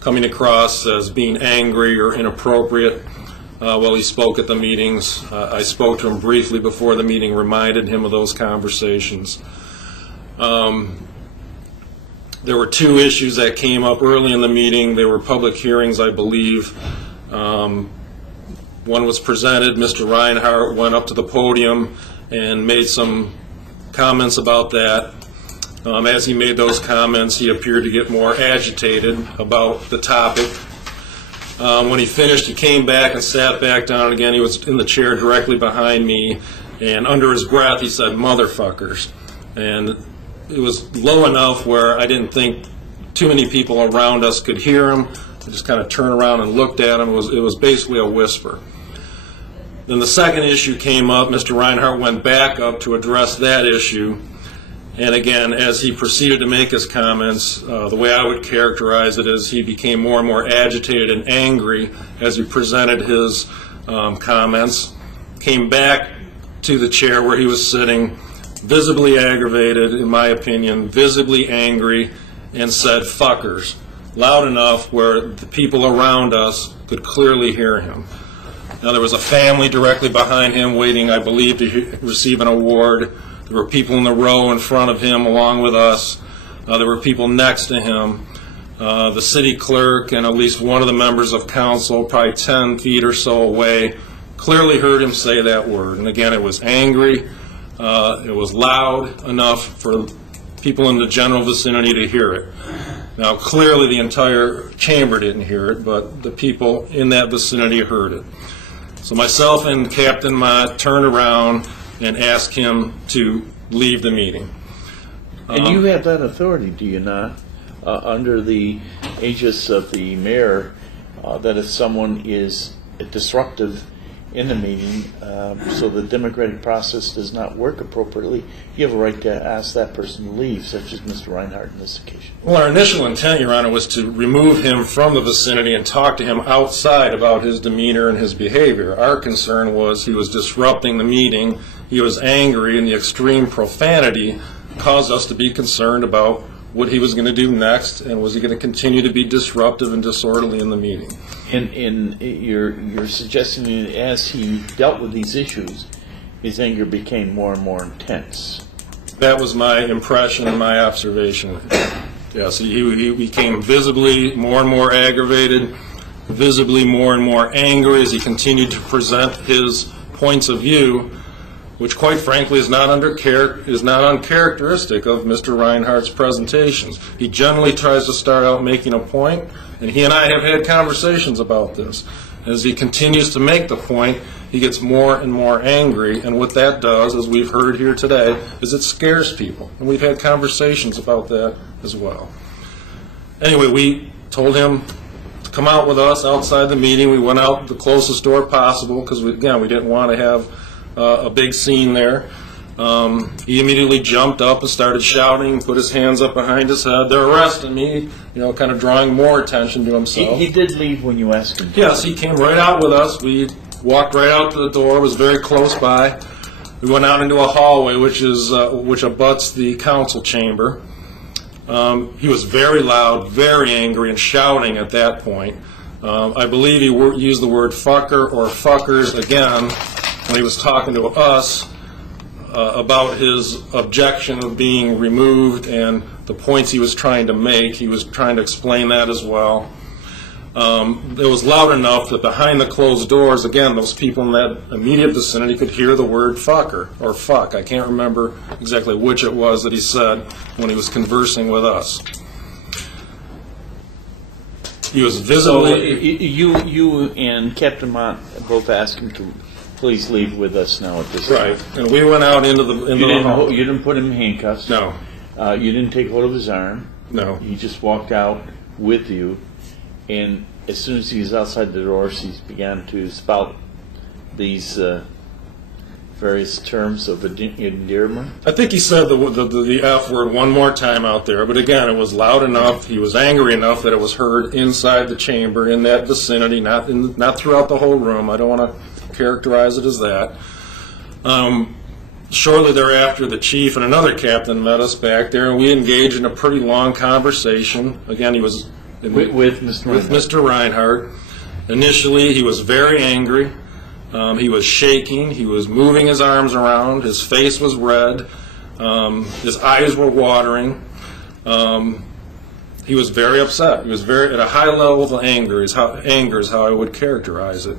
coming across as being angry or inappropriate while he spoke at the meetings. I spoke to him briefly before the meeting, reminded him of those conversations. There were two issues that came up early in the meeting. They were public hearings, I believe. One was presented. Mr. Reinhardt went up to the podium and made some comments about that. As he made those comments, he appeared to get more agitated about the topic. When he finished, he came back and sat back down again. He was in the chair directly behind me, and under his breath, he said, "Motherfuckers." And it was low enough where I didn't think too many people around us could hear him. I just kind of turned around and looked at him. It was basically a whisper. Then the second issue came up. Mr. Reinhardt went back up to address that issue. And again, as he proceeded to make his comments, the way I would characterize it is he became more and more agitated and angry as he presented his comments, came back to the chair where he was sitting, visibly aggravated, in my opinion, visibly angry, and said, "Fuckers," loud enough where the people around us could clearly hear him. Now, there was a family directly behind him waiting, I believe, to receive an award. There were people in the row in front of him along with us. There were people next to him. The city clerk and at least one of the members of council, probably 10 feet or so away, clearly heard him say that word. And again, it was angry. It was loud enough for people in the general vicinity to hear it. Now, clearly the entire chamber didn't hear it, but the people in that vicinity heard it. So myself and Captain Mott turned around and asked him to leave the meeting. And you have that authority, do you not, under the aegis of the mayor, that if someone is disruptive in the meeting, so the democratic process does not work appropriately, you have a right to ask that person to leave, such as Mr. Reinhardt in this occasion. Well, our initial intent, Your Honor, was to remove him from the vicinity and talk to him outside about his demeanor and his behavior. Our concern was he was disrupting the meeting, he was angry, and the extreme profanity caused us to be concerned about what he was going to do next, and was he going to continue to be disruptive and disorderly in the meeting. And you're suggesting that as he dealt with these issues, his anger became more and more intense. That was my impression and my observation. Yes, he became visibly more and more aggravated, visibly more and more angry as he continued to present his points of view, which quite frankly is not uncharacteristic of Mr. Reinhardt's presentations. He generally tries to start out making a point, and he and I have had conversations about this. As he continues to make the point, he gets more and more angry, and what that does, as we've heard here today, is it scares people. And we've had conversations about that as well. Anyway, we told him to come out with us outside the meeting. We went out the closest door possible because, again, we didn't want to have a big scene there. He immediately jumped up and started shouting, put his hands up behind his head. "They're arresting me," kind of drawing more attention to himself. He did leave when you asked him to. Yes, he came right out with us. We walked right out to the door. It was very close by. We went out into a hallway, which abuts the council chamber. He was very loud, very angry, and shouting at that point. I believe he used the word "fucker" or "fuckers" again when he was talking to us about his objection of being removed and the points he was trying to make. He was trying to explain that as well. It was loud enough that behind the closed doors, again, those people in that immediate vicinity could hear the word "fucker" or "fuck." I can't remember exactly which it was that he said when he was conversing with us. He was visibly... So you and Captain Mott both asked him to please leave with us now at this time. Right, and we went out into the hall. You didn't put him in handcuffs. No. You didn't take hold of his arm. No. He just walked out with you, and as soon as he was outside the doors, he began to spout these various terms of endearment. I think he said the F word one more time out there, but again, it was loud enough, he was angry enough that it was heard inside the chamber, in that vicinity, not throughout the whole room. I don't want to characterize it as that. Shortly thereafter, the chief and another captain met us back there, and we engaged in a pretty long conversation. Again, he was With Mr. with Mr. Reinhardt. Initially, he was very angry. He was shaking. He was moving his arms around. His face was red. His eyes were watering. He was very upset. He was very at a high level of anger. Is how I would characterize it.